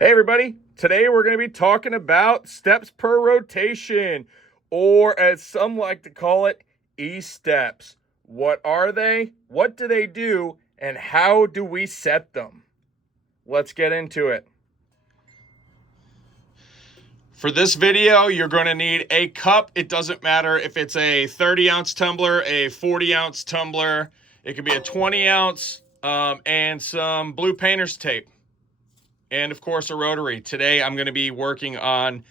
Hey everybody, today we're going to be talking about steps per rotation, or as some like to call it, E-steps. What are they? What do they do? And how do we set them? Let's get into it. For this video, you're going to need a cup. It doesn't matter if it's a 30-ounce tumbler, a 40-ounce tumbler. It could be a 20-ounce, and some blue painter's tape. And of course a rotary. Today I'm going to be working on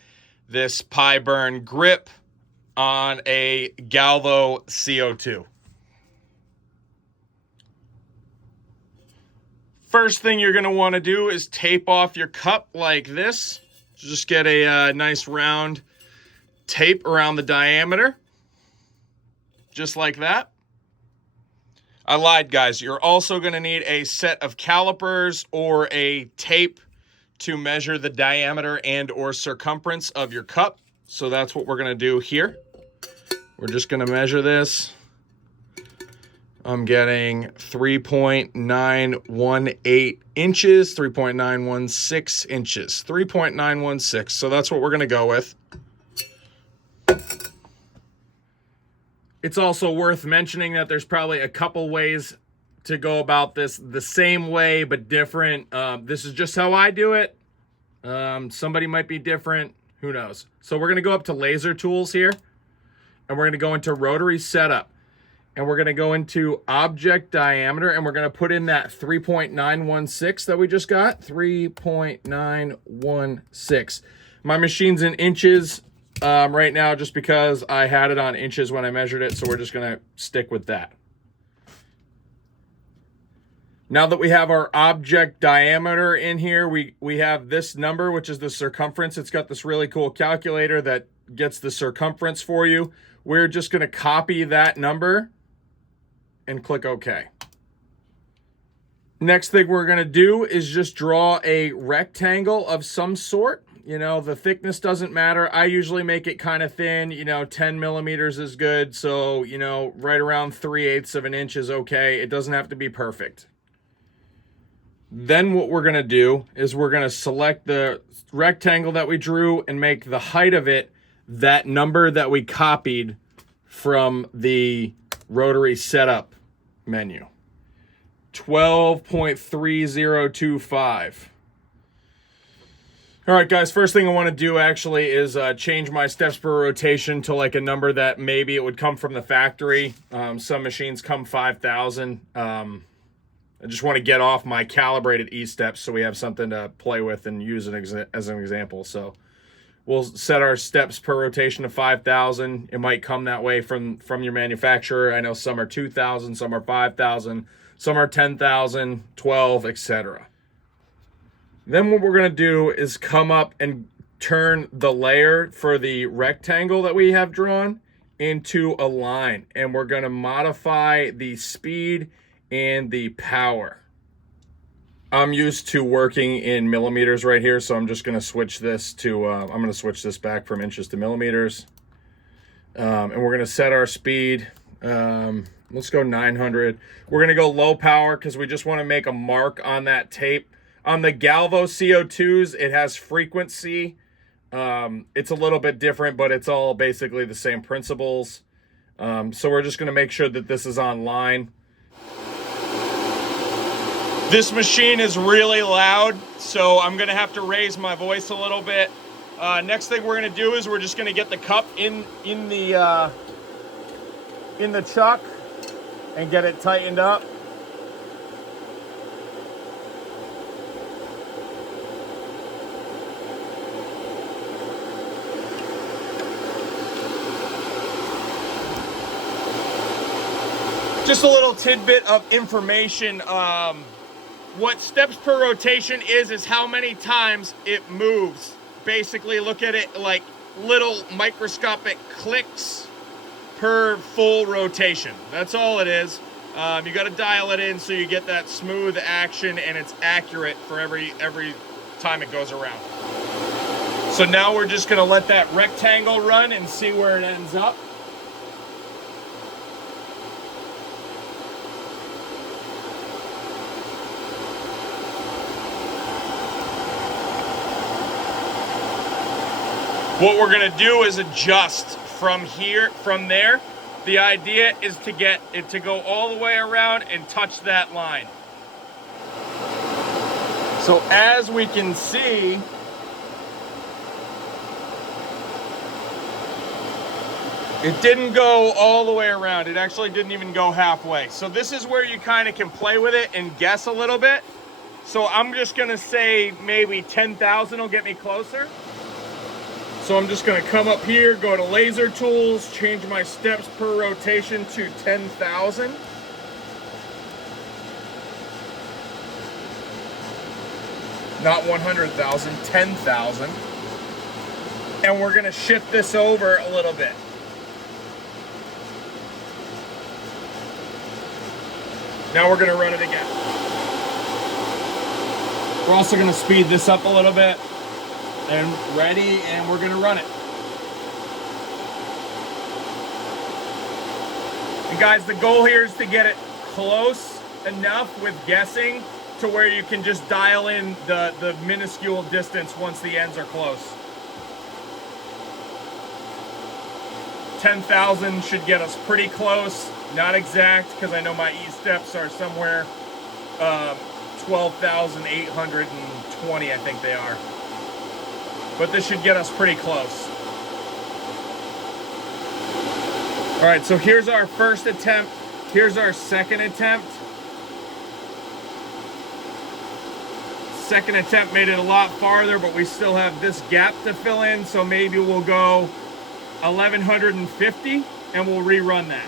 this pie burn grip on a Galvo CO2. First thing you're going to want to do is tape off your cup like this. Just get a nice round tape around the diameter. Just like that. I lied, guys. You're also going to need a set of calipers or a tape to measure the diameter and or circumference of your cup. So that's what we're going to do here. We're just going to measure this. I'm getting 3.918 inches, 3.916 inches, 3.916. So that's what we're going to go with. It's also worth mentioning that there's probably a couple ways to go about this the same way but different. This is just how I do it. Somebody might be different, who knows. So we're going to go up to laser tools here, and we're going to go into rotary setup, and we're going to go into object diameter, and we're going to put in that 3.916 that we just got. 3.916. My machine's in inches right now just because I had it on inches when I measured it, so we're just going to stick with that. Now that we have our object diameter in here, we have this number, which is the circumference. It's got this really cool calculator that gets the circumference for you. We're just going to copy that number and click OK. Next thing we're going to do is just draw a rectangle of some sort. You know, the thickness doesn't matter. I usually make it kind of thin, 10 millimeters is good. So, right around 3/8 of an inch is okay. It doesn't have to be perfect. Then what we're going to do is we're going to select the rectangle that we drew and make the height of it that number that we copied from the rotary setup menu. 12.3025. All right, guys, first thing I want to do actually is change my steps per rotation to like a number that maybe it would come from the factory. Some machines come 5,000. I just want to get off my calibrated E-steps so we have something to play with and use as an example. So we'll set our steps per rotation to 5,000. It might come that way from your manufacturer. I know some are 2,000, some are 5,000, some are 10,000, 12, etc. Then what we're going to do is come up and turn the layer for the rectangle that we have drawn into a line. And we're going to modify the speed and the power. I'm used to working in millimeters right here, so I'm just going to switch this to, I'm going to switch this back from inches to millimeters. And we're going to set our speed. Let's go 900. We're going to go low power because we just want to make a mark on that tape. On the Galvo CO2s, it has frequency. It's a little bit different, but it's all basically the same principles. So we're just going to make sure that this is online. This machine is really loud, so I'm going to have to raise my voice a little bit. Next thing we're going to do is we're just going to get the cup in the chuck and get it tightened up. Just a little tidbit of information. What steps per rotation is how many times it moves. Basically, look at it like little microscopic clicks per full rotation. That's all it is. You got to dial it in so you get that smooth action and it's accurate for every time it goes around. So now we're just going to let that rectangle run and see where it ends up. What we're gonna do is adjust from there. The idea is to get it to go all the way around and touch that line. So as we can see, it didn't go all the way around. It actually didn't even go halfway. So this is where you kind of can play with it and guess a little bit. So I'm just gonna say maybe 10,000 will get me closer. So I'm just gonna come up here, go to laser tools, change my steps per rotation to 10,000. Not 100,000, 10,000. And we're gonna shift this over a little bit. Now we're gonna run it again. We're also gonna speed this up a little bit. And ready, and we're gonna run it. And guys, the goal here is to get it close enough with guessing to where you can just dial in the minuscule distance once the ends are close. 10,000 should get us pretty close. Not exact, because I know my E-steps are somewhere 12,820, I think they are. But this should get us pretty close. All right, so here's our first attempt. Here's our second attempt. Second attempt made it a lot farther, but we still have this gap to fill in, so maybe we'll go 1,150 and we'll rerun that.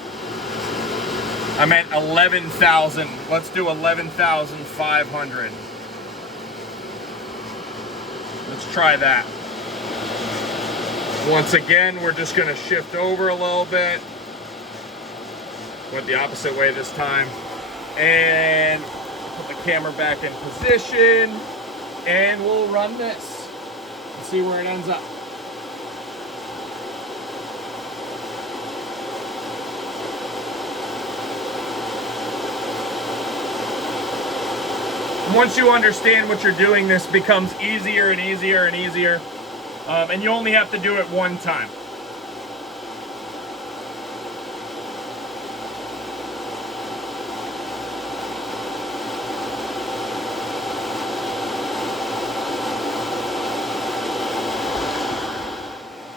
I meant 11,000. Let's do 11,500. Let's try that. Once again, we're just gonna shift over a little bit. Went the opposite way this time. And put the camera back in position. And we'll run this and see where it ends up. Once you understand what you're doing, this becomes easier and easier and easier. And you only have to do it one time.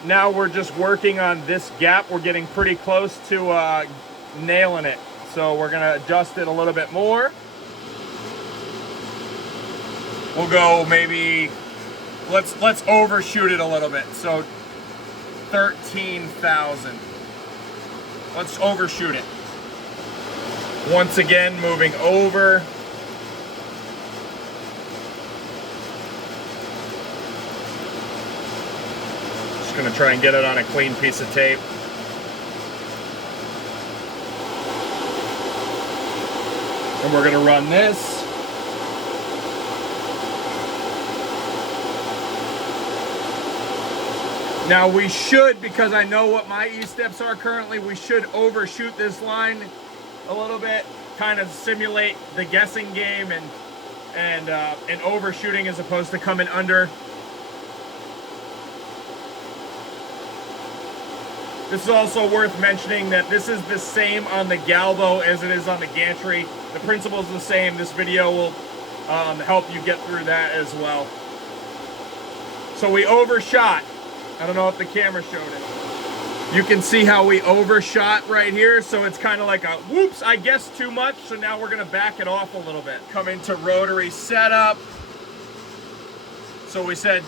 Now we're just working on this gap. We're getting pretty close to nailing it. So we're gonna adjust it a little bit more. We'll go maybe, let's overshoot it a little bit. So 13,000. Let's overshoot it. Once again, moving over. Just gonna try and get it on a clean piece of tape. And we're gonna run this. Now we should, because I know what my E-steps are currently, we should overshoot this line a little bit, kind of simulate the guessing game and overshooting as opposed to coming under. This is also worth mentioning that this is the same on the galvo as it is on the gantry. The principle is the same. This video will help you get through that as well. So we overshot. I don't know if the camera showed it. You can see how we overshot right here. So it's kind of like a, whoops, I guessed too much. So now we're gonna back it off a little bit. Come into rotary setup. So we said,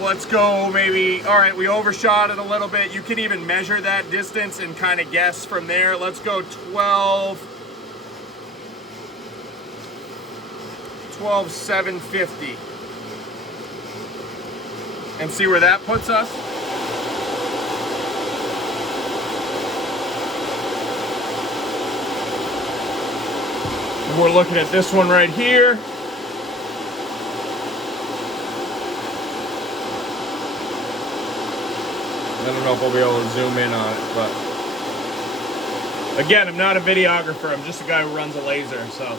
let's go maybe, all right, we overshot it a little bit. You can even measure that distance and kind of guess from there. Let's go 12,750. And see where that puts us. And we're looking at this one right here. I don't know if we'll be able to zoom in on it, but again, I'm not a videographer. I'm just a guy who runs a laser, so.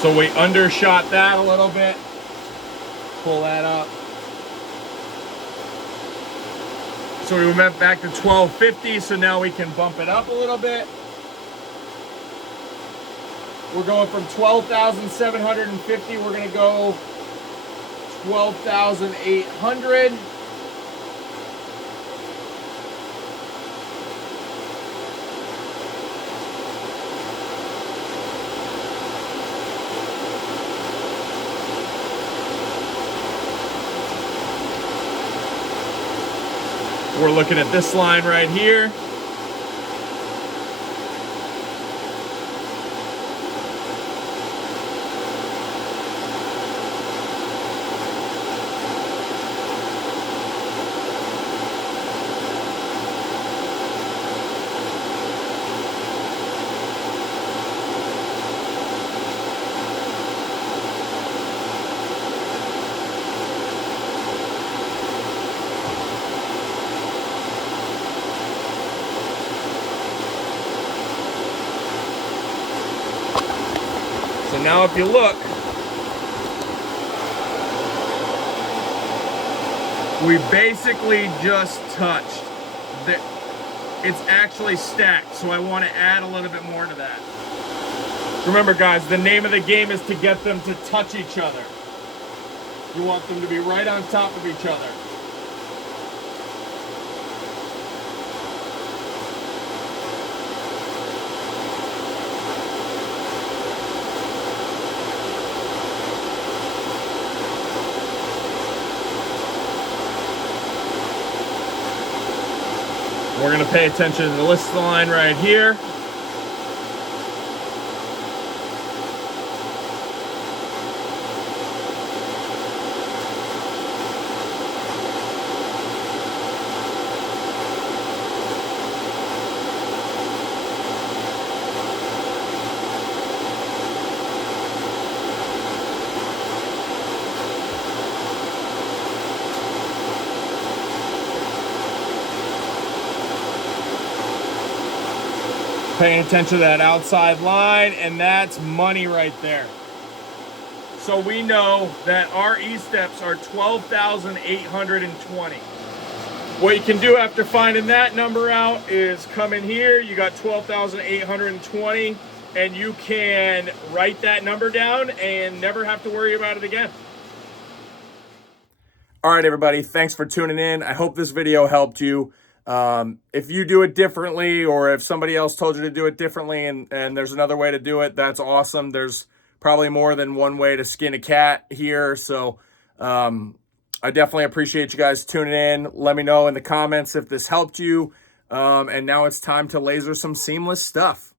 So we undershot that a little bit. Pull that up. So we went back to 1250, so now we can bump it up a little bit. We're going from 12,750, we're gonna go 12,800. We're looking at this line right here. So now if you look, we basically just touched. It's actually stacked, so I want to add a little bit more to that. Remember guys, the name of the game is to get them to touch each other. You want them to be right on top of each other. We're going to pay attention to this line right here. Paying attention to that outside line, and that's money right there. So we know that our E-steps are 12,820. What you can do after finding that number out is come in here, you got 12,820, and you can write that number down and never have to worry about it again. All right, everybody, thanks for tuning in. I hope this video helped you. If you do it differently, or if somebody else told you to do it differently and there's another way to do it, that's awesome. There's probably more than one way to skin a cat here. So I definitely appreciate you guys tuning in. Let me know in the comments if this helped you. And now it's time to laser some seamless stuff.